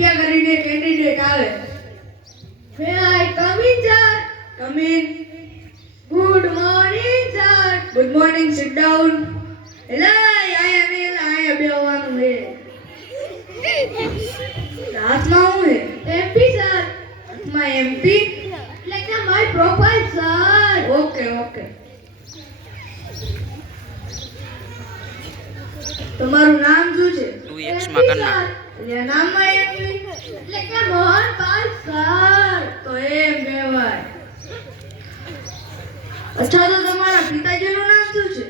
क्या કરીને કેન્ડિડેટ આવે. May I come in, sir? Come in. Good morning, sir. Good morning. Sit down. Hello, આયા બેહવાનું હે. હાથમાં હું હે? MP, sir. હાથમાં MP? Like my profile, sir. Okay. તમારું નામ શું છે? 2x માં કરના. એ નામમાં MP એટલે કે મોહન પાલ સર. તો એમ કહેવાય. અચ્છા, તો તમારા પિતાજીનું નામ શું છે?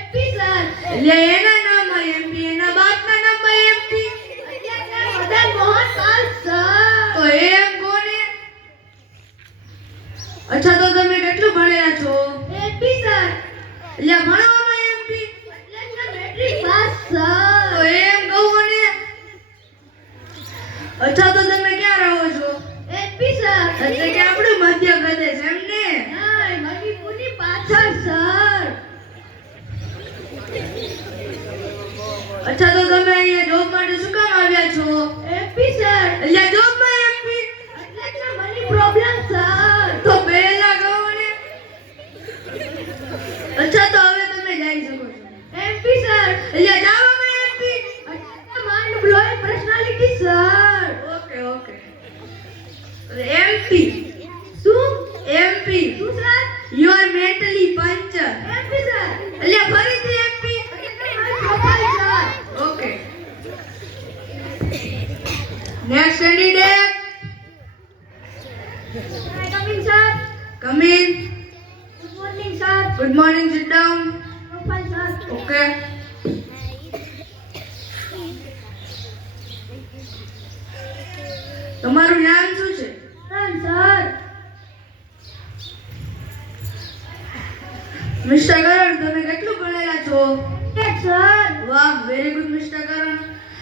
MP, sir. એટલે એના નામમાં MP, એના બાપના નામમાં MP એટલે કે મદન મોહન પાલ સર. તો એમ કોને? અચ્છા, તો તમે કેટલું ભણેલા છો? MP, sir. એટલે ભણવામાં MP એટલે કે મેટ્રિક પાસ સર. તો એમ કહું ને. અચ્છા, તો તમે ક્યાં રહો છો? MP, sir. એટલે કે આપણું મધ્યપ્રદેશ એમ ને? ના, મણિપુરની પાછળ સર. અચ્છા, તો તમે અહીંયા જોબ માટે શું કામ આવ્યા છો? MP, sir. એટલે જોબમાં MP એટલે કે મની પ્રોબ્લેમ સર. તો પહેલા કહો ને. અચ્છા, તો હવે તમે જઈ શકો છો. MP, sir. એટલે જાવામાં MP એટલે કે mind blowing personality sir. Okay. MP શું? MP શું sir? You are mentally puncture. MP, sir. એટલે ફરીથી MP એટલે કે my profile sir. Okay. Next candidate. Come in, sir. Come in. Good morning, sir. Good morning. Sit down. Profile, sir. Okay. તમારું નામ શું છે? સર. મિસ્ટર કરણ, તમે કેટલું ભણેલા છો? સર. વાહ, વેરી ગુડ મિસ્ટર કરણ.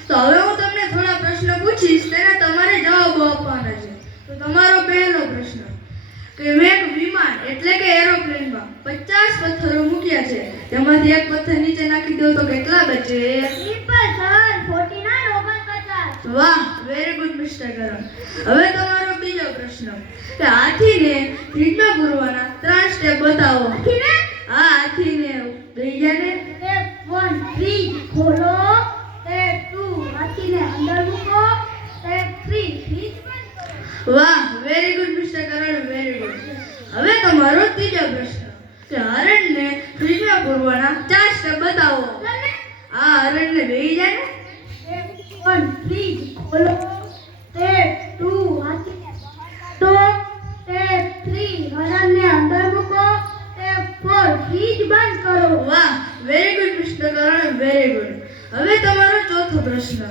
તો હવે હું તમને થોડા પ્રશ્ન પૂછીશ, તેના તમારે જવાબો આપવાના છે. તો તમારો પહેલો પ્રશ્ન કે મેં એક વિમાન એટલે કે એરોપ્લેનમાં 50 પથ્થરો મૂક્યા છે, તેમાંથી એક પથ્થર નીચે નાખી દો તો કેટલા બચે? Simple sir, 49. વાહ, વેરી ગુડ મિસ્ટર કરણ. હવે તમારો બીજો પ્રશ્ન કે હાથીને ફ્રીજમાં પૂરવાના 3 સ્ટેપ બતાવો. હાથીને? હા, હાથીને. બીજાને? સ્ટેપ 1 ફ્રીજ ખોલો, સ્ટેપ 2 હાથીને અંદર મૂકો, સ્ટેપ 3 ફ્રીજ બંધ કરો. વાહ, વેરી ગુડ મિસ્ટર કરણ, વેરી ગુડ. હવે તમારો ત્રીજો પ્રશ્ન કે હરણને ફ્રીજમાં પૂરવાના 4 સ્ટેપ બતાવો. હા, હરણને બીજાને? સ્ટેપ 1 ફ્રીજ ખોલો, સ્ટેપ 2 હાથીને બહાર કાઢો, સ્ટેપ 3 હરણને અંદર મૂકો, સ્ટેપ 4 ફ્રીજ બંધ કરો. વાહ, વેરી ગુડ મિસ્ટર કરણ, વેરી ગુડ. હવે તમારો ચોથો પ્રશ્ન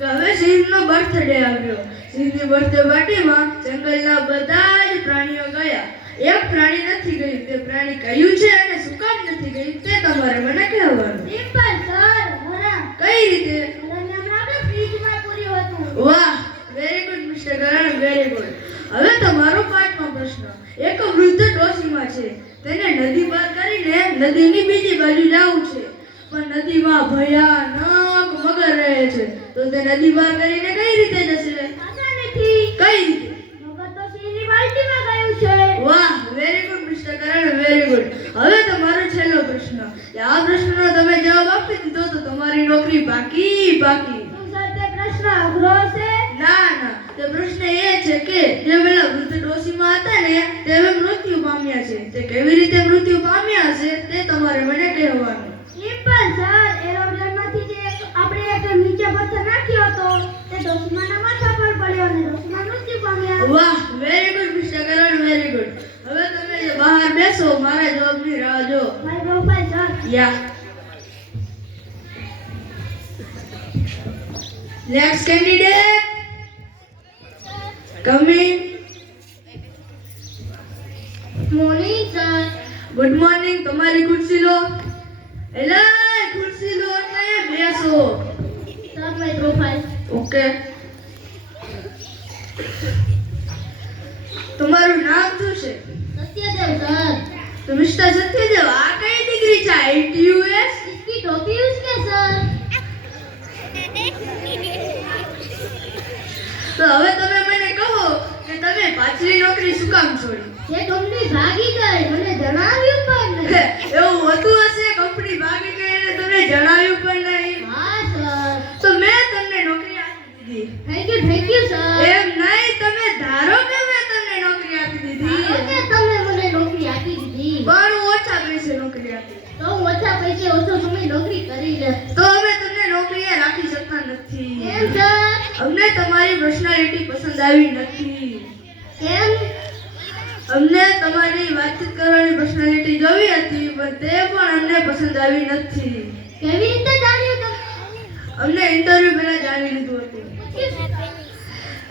કે હવે સિંહનો બર્થડે આવ્યો. સિંહની બર્થડે પાર્ટીમાં જંગલના બધા જ પ્રાણીઓ ગયા. એક પ્રાણી નથી ગયું. તે પ્રાણી કયું છે અને શું કામ નથી ગયું તે તમારે મને કહેવાનું. સિમ્પલ સર, હરણ. કઈ રીતે? હરણને આપણે ફ્રીજમાં પૂર્યું હતું. વાહ, વેરી ગુડ મિસ્ટર કરણ, વેરી ગુડ. હવે તમારો પાંચમો પ્રશ્ન એક વૃદ્ધ ડોશીમાં છે. તેને નદી પાર કરીને નદીની બીજી બાજુ જવું છે, પણ નદીમાં ભયાનક મગર રહે છે. તો તે નદી પાર કરીને કઈ રીતે જશે? આસાનીથી. કઈ રીતે? મગર તો સિંહની બાલ્ટીમાં ગયું છે. વાહ, વેરી ગુડ મિસ્ટર કરણ, વેરી ગુડ. હવે તમારો છેલ્લો પ્રશ્ન. આ પ્રશ્નનો તમે જવાબ આપી દીધો તો તમારી નોકરી પાકી. શું સર તે પ્રશ્ન અઘરો છે? ના, તે પ્રશ્ન એ છે કે જે પેલા વૃદ્ધ ડોશીમાં હતા ને તે હવે મૃત્યુ પામ્યા છે. તે કેવી રીતે મૃત્યુ પામ્યા હશે તે તમારે મને કહેવાનું. સિમ્પલ સર, એરોપ્લેનમાંથી જે આપણે એક નીચે પથ્થર નાખ્યો હતો તે ડોશીમાના માથા પર પડ્યો અને ડોશીમા મૃત્યુ પામ્યા. વાહ, વેરી ગુડ મિસ્ટર કરણ, વેરી ગુડ. હવે તમે જે બહાર બેસો, મારા જવાબની રાહ જો. My profile sir. Yeah. Next candidate. Come in. Morning, sir. Good morning. તમારી ખુરશી લો. એલા, ખુરશી લો અને બેસો. Sir, my profile. ઓકે. તમારું નામ શું છે? સત્યદેવ સર. તો મિસ્ટર સત્યદેવ, આ કઈ ડિગ્રી છે? ITUS? इसकी टोपी उसके सर. તો હવે તમે મને કહો કે તમે પાછલી નોકરી શું કામ છોડી? એ કંપની ભાગી ગઈ, મને જણાવ્યું પણ નહીં. એવું હોતું હશે, કંપની ભાગી ગઈ અને તમે જણાવ્યું પણ નહીં? હા સર. તો મેં તમને નોકરી આપી દીધી. Thank you sir. એમ નહીં, તમે ધારો કે મેં તમને નોકરી આપી દીધી, ઓકે, તમે મને નોકરી આપી દીધી. પણ ઓછા પૈસે નોકરી આપી. તો હું ઓછા પૈસે ઓછો સમય નોકરી કરી લે. તો અમે તમને નોકરીએ રાખી શકતા નથી. કેમ સર? અમને તમારી પર્સનાલિટી પસંદ આવી નથી. કેમ? અમને તમારી વાતચીત કરવાની પર્સનાલિટી જોવી હતી, પણ તે પણ અમને પસંદ આવી નથી. કેવી રીતે જાણ્યું તમે? અમને ઇન્ટરવ્યુ પહેલા જાણી લીધું હતું.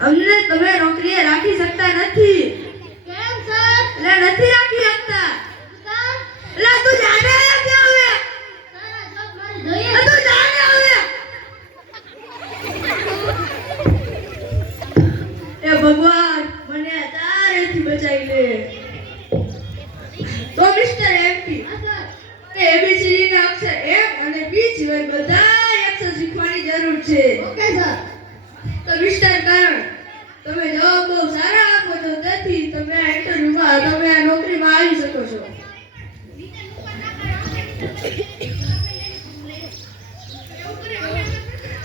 અમને તમે નોકરીએ રાખી શકતા નથી. કેમ સર? એટલે નથી રાખી શકતા. કામ? એટલે તું જાણે કે હવે? સર, આ જોબ મારે જોઈએ. તું જાણે હવે? એ ભગવાન, મને આ ચારેયથી બચાવી લે. તો મિસ્ટર એમપી, હા સર. એબીસીડી ના અક્ષર એમ અને બી સિવાય બધા અક્ષર શીખવાની જરૂર છે. Okay sir. તો મિસ્ટર કરણ, તમે જવાબ બહુ સારા આપો છો, તેથી તમે આ ઇન્ટરવ્યુમાં તમે આ નોકરીમાં આવી શકો છો.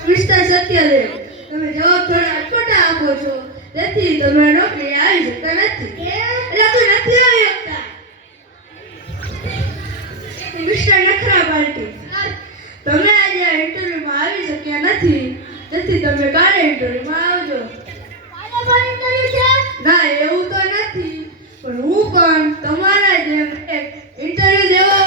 મિસ્ટર સત્યદેવ, તમે જવાબ થોડા અટપટા આપો છો, તેથી તમે નોકરી આવી શકતા નથી. એટલે તું નથી આવી શકતા. મિસ્ટર નખરા પાર્ટી, તમે આજે આ ઇન્ટરવ્યુમાં આવી શક્યા નથી, તેથી તમે કાલે ઇન્ટરવ્યુમાં આવજો. કાલે પણ ઇન્ટરવ્યુ છે? ના, એવું તો નથી, પણ હું પણ તમારા જેમ એક ઇન્ટરવ્યુ દેવા